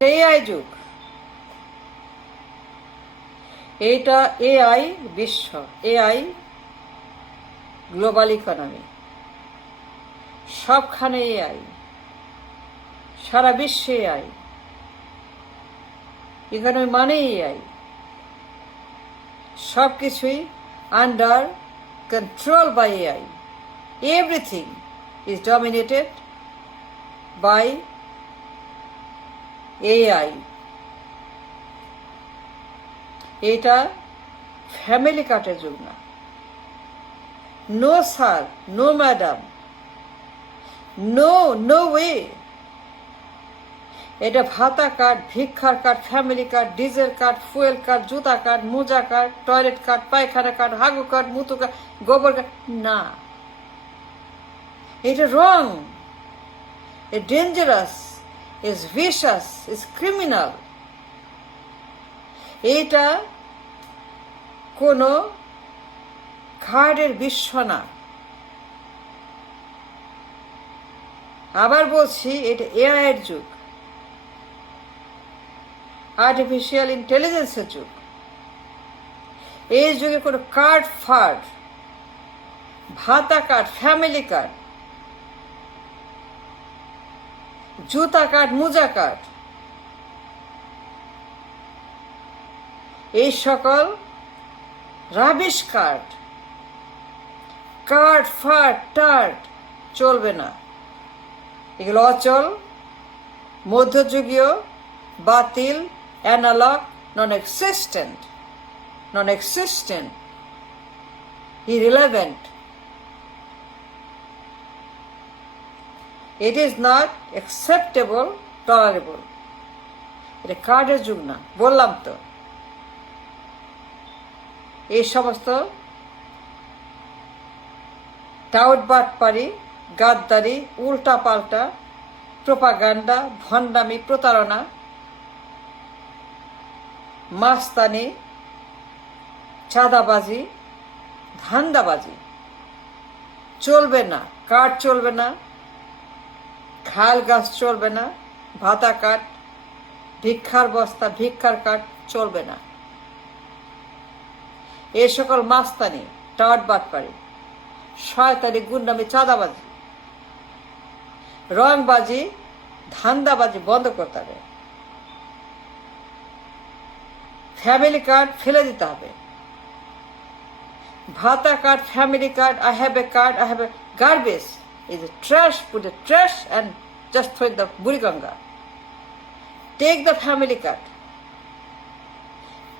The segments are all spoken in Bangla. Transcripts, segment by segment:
এআই যুগ। এটা এআই বিশ্ব, এআই গ্লোবাল ইকোনমি, সবখানে এআই, সারা বিশ্বে এআই। ইকোনমি মানে এআই, সব কিছুই under control by AI. Everything is dominated by AI. এটা ফ্যামিলি কার্ডের যুগ না। No sir, no madam, no way. এটা ভাতা কার্ড, ভিক্ষার card, family card, diesel card, fuel card, জুতা কার্ড, মোজা কার্ড, টয়লেট কার্ড, পায়খানা কার্ড, হাগু কার্ড, মুতু কার্ড, গোবর কার্ড না। এটা রং, এটা dangerous, is vicious, is criminal. এটা কোনো কার্ডের বিশ্ব না। আবার বলছি, এটা এআই এর যুগ, আর্টিফিশিয়াল ইন্টেলিজেন্সের যুগ। এই যুগে কোনো কার্ড ফার্ড, ভাতা কার্ড, ফ্যামিলি কার্ড, জুতা কার্ড, মোজা কার্ড, এই সকল রাবিশ কার্ড, কার্ড ফার্ড টার্ড চলবে না। এগুলো অচল, মধ্যযুগীয়, বাতিল, analogue, non existent, irrelevant. It is not acceptable, tolerable. এটা কার্ডের যুগ না, বললাম তো। এই সমস্ত টাউট বাটপারি, গাদ্দারি, উল্টা পাল্টা প্রোপাগান্ডা, ভণ্ডামি, প্রতারণা, মাস্তানি, চাঁদাবাজি, ধান্দাবাজি চলবে না। কার্ড চলবে না, খাল গাছ চলবে না, ভাতা কার্ড, ভিক্ষার বস্তা, ভিক্ষার কার্ড চলবে না। এ সকল মাস্তানি, টাওয়ার বাটপারি, শয়তানি, গুন্ডামি, চাঁদাবাজি, রংবাজি, ধান্দাবাজি বন্ধ করতে হবে। ফ্যামিলি কার্ড ফেলে দিতে হবে। ভাতা card, family card, I have a card, I have a garbage, is a trash, put the trash and just throw it the Buriganga. Take the family card,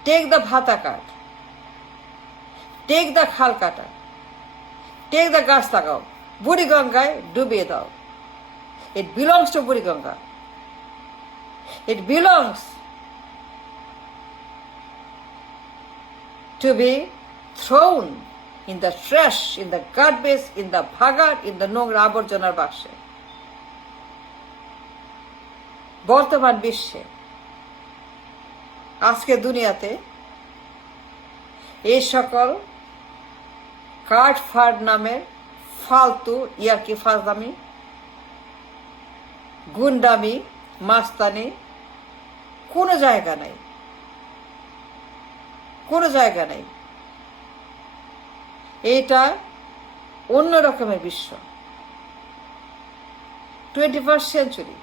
take the bhata card, take the khal kata, take the gas lagao, Burigangaয় ডুবিয়ে দাও। It belongs to Buriganga. It belongs to be thrown in the trash, in the garbage, in the bhagar, in the নোংরা আবর্জনার বাক্সে। বর্তমান বিশ্বে, আজকে দুনিয়াতে এই সকল কার্ড ফার্ড নামের ফালতু ইয়ার্কি ফাজলামি, গুন্ডামি, মাস্তানি কোনো জায়গা নাই, কোনো জায়গা নাই। এটা অন্য রকমের বিশ্ব, 21st সেঞ্চুরি।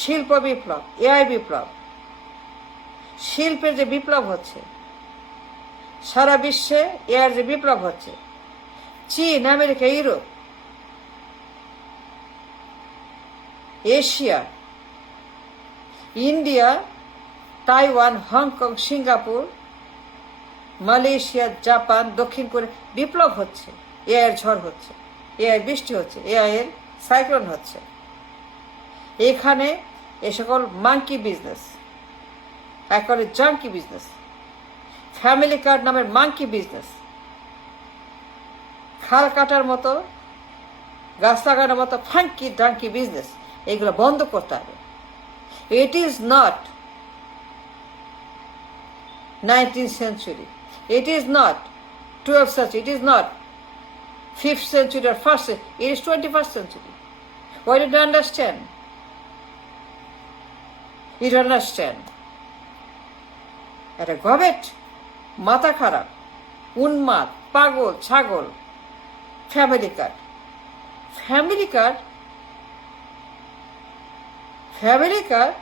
শিল্প বিপ্লব, এআই বিপ্লব, শিল্পের যে বিপ্লব হচ্ছে, সারা বিশ্বে এআই যে বিপ্লব হচ্ছে, চীন, America, Europe, Asia, India, Taiwan, Hong Kong, Singapore, Malaysia, Japan, দক্ষিণ কোরিয়া বিপ্লব হচ্ছে। এআইয়ের ঝড় হচ্ছে, এআই বৃষ্টি হচ্ছে, এআইয়ের সাইক্লোন হচ্ছে। এখানে এ সকল মাঙ্কি বিজনেস, একবারে জাঙ্কি বিজনেস, ফ্যামিলি কার্ড নামের মাঙ্কি বিজনেস, খাল কাটার মতো, গাছ লাগানোর মতো ফাঙ্কি ডাঙ্কি বিজনেস, এগুলো বন্ধ করতে হবে। It is not 19th century. It is not 12th century. It is not 5th century or 1st century. It is 21st century. Why don't you understand? You don't understand. একটা গবেট, মাথা খারাপ, উন্মাদ, পাগল, ছাগল, family card. Family card, family card,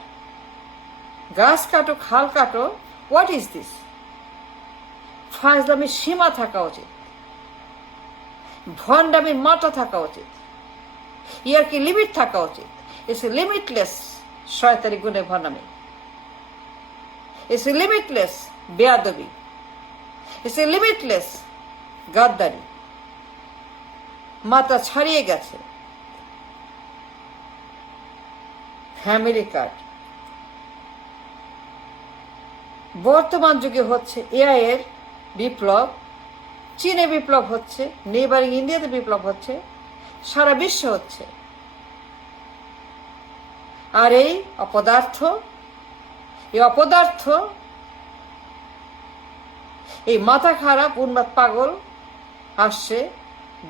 গাছ কাটো, খাল কাটো, হোয়াট ইজ দিস? ফাজলামির সীমা থাকা উচিত, ভণ্ডামির মাত্রা থাকা উচিত, ইয়ার কি লিমিট থাকা উচিত। ইটস এ লিমিটলেস শয়তানি গুণে ভণ্ডামি, ইটস এ লিমিটলেস বেয়াদবি, ইটস এ লিমিটলেস গাদ্দারি। মাত্রা ছাড়িয়ে গেছে। ফ্যামিলি কার্ড বর্তমান যুগে হচ্ছে এআই এর বিপ্লব, চীনে বিপ্লব হচ্ছে, নেইবারিং ইন্ডিয়াতে বিপ্লব হচ্ছে, সারা বিশ্ব হচ্ছে। আর এই অপদার্থ, এই মাথা খারাপ উন্মাদ পাগল আসছে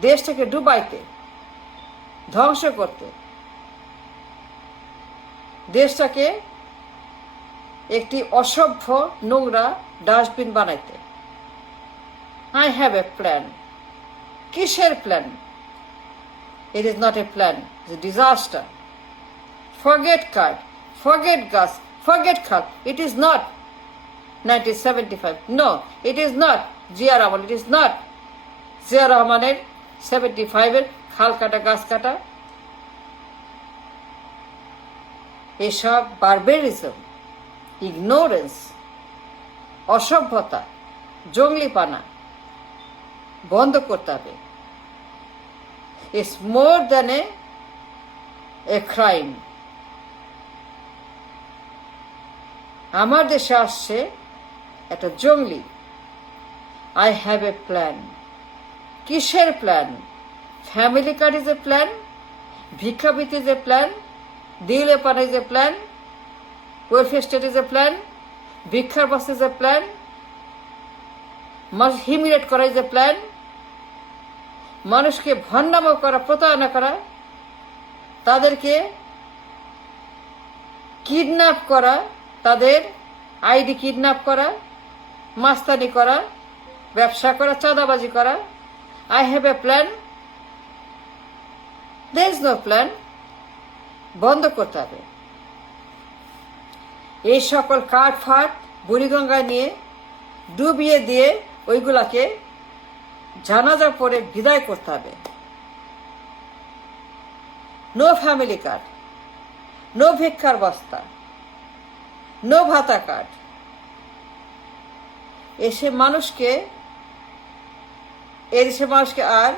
দেশটাকে ডুবাইতে, ধ্বংস করতে, দেশটাকে একটি অসভ্য নোংরা ডাস্টবিন বানাইতে। I have a plan. কিসের plan? It is not a plan, it's a disaster. Forget card, forget gas, forget khal. It is not 1975. No, it is not Zia Rahman, it is not Zia রহমানের 75-এর খাল কাটা, গাছ কাটা। এসব বারবেরিজম, ইগনোরেন্স, অসভ্যতা, জঙ্গলিপানা বন্ধ করতে হবে। It's more than a crime. আমার দেশে আসছে একটা জঙ্গলি। I have a plan. কিসের plan? Family card is a plan, ভিক্ষাবৃত্তি ইজ এ প্ল্যান, দিলেপানা is a plan, welfare state is a plan, ভিক্ষার বস্তা ইজ এ প্ল্যান, মানুষ হিমিলেট করা ইজ এ প্ল্যান, মানুষকে ভণ্ডামো করা, প্রতারণা করা, তাদেরকে কিডন্যাপ করা, তাদের আইডি কিডন্যাপ করা, মাস্তানি করা, ব্যবসা করা, চাঁদাবাজি করা। I have a plan. There is no plan. বন্ধ করতে হবে। এই সকল কাঠ ফাট বুড়িগঙ্গা নিয়ে ডুবিয়ে দিয়ে ওইগুলাকে জানাজা পরে বিদায় করতে হবে। নো ফ্যামিলি কার্ড, নো ভিক্ষার বস্তা, নো ভাতা কার্ড। এদেশের মানুষকে আর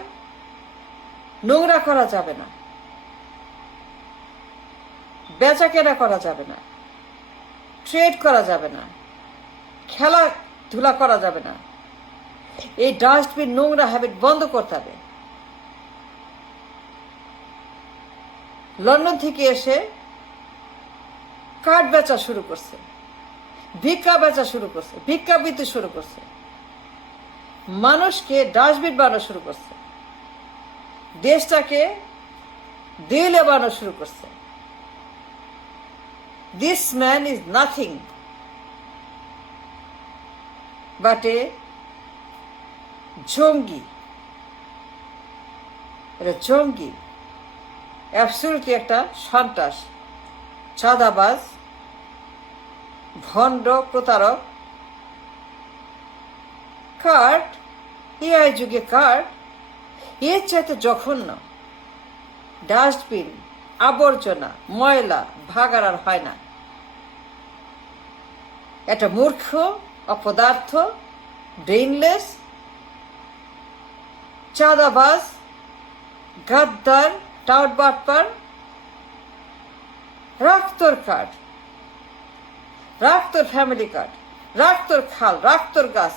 নোংরা করা যাবে না, বেচা কেনা করা যাবে না, ট্রেড করা যাবে না, খেলাধুলা করা যাবে না। এই ডাস্টবিন নোংরা হ্যাবিট বন্ধ করতে হবে। লন্ডন থেকে এসে কার্ড বেচা শুরু করছে, ভিক্ষা বেচা শুরু করছে, ভিক্ষাবৃত্তি শুরু করছে, মানুষকে ডাস্টবিন বানানো শুরু করছে, দেশটাকে দেউলে বানানো শুরু করছে। This man is nothing but a জঙ্গি। এটা জঙ্গি, অ্যাবসলিউটলি একটা সন্ত্রাস, চাঁদাবাজ, ভণ্ড, প্রতারক। কার্ড, এআই যুগে কার্ড এর চাইতে জঘন্য। ডাস্টবিন, আবর্জনা, ময়লা ভাগার আর হয় না। একটা মূর্খ, অপদার্থ, ব্রেইনলেস, চাঁদাবাজ, গাদ্দার, টাউট বাটপার। রাখ তোর কার্ড, রাখ তোর ফ্যামিলি কার্ড, রাখ তোর খাল, রাখ তোর গাছ।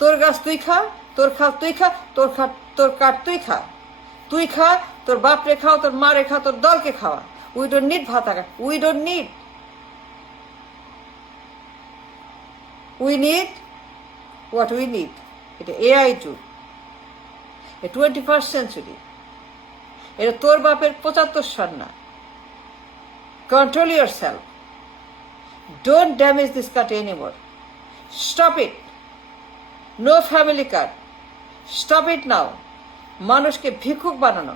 তোর গাছ তুই খা, তোর খাল তুই খা, তোর কার্ড তুই খা, তুই খা, তোর বাপরে খাও, তোর মারে খাও, তোর দলকে খাওয়া। উই ডোন্ট নিড ভাতা card, we don't need. We need what we need. এটা এআই যুগ, 21st সেঞ্চুরি। এটা তোর বাপের 75 সন না। Control yourself. Don't damage this country anymore. Stop it. No family card. Stop it now. মানুষকে ভিক্ষুক বানানো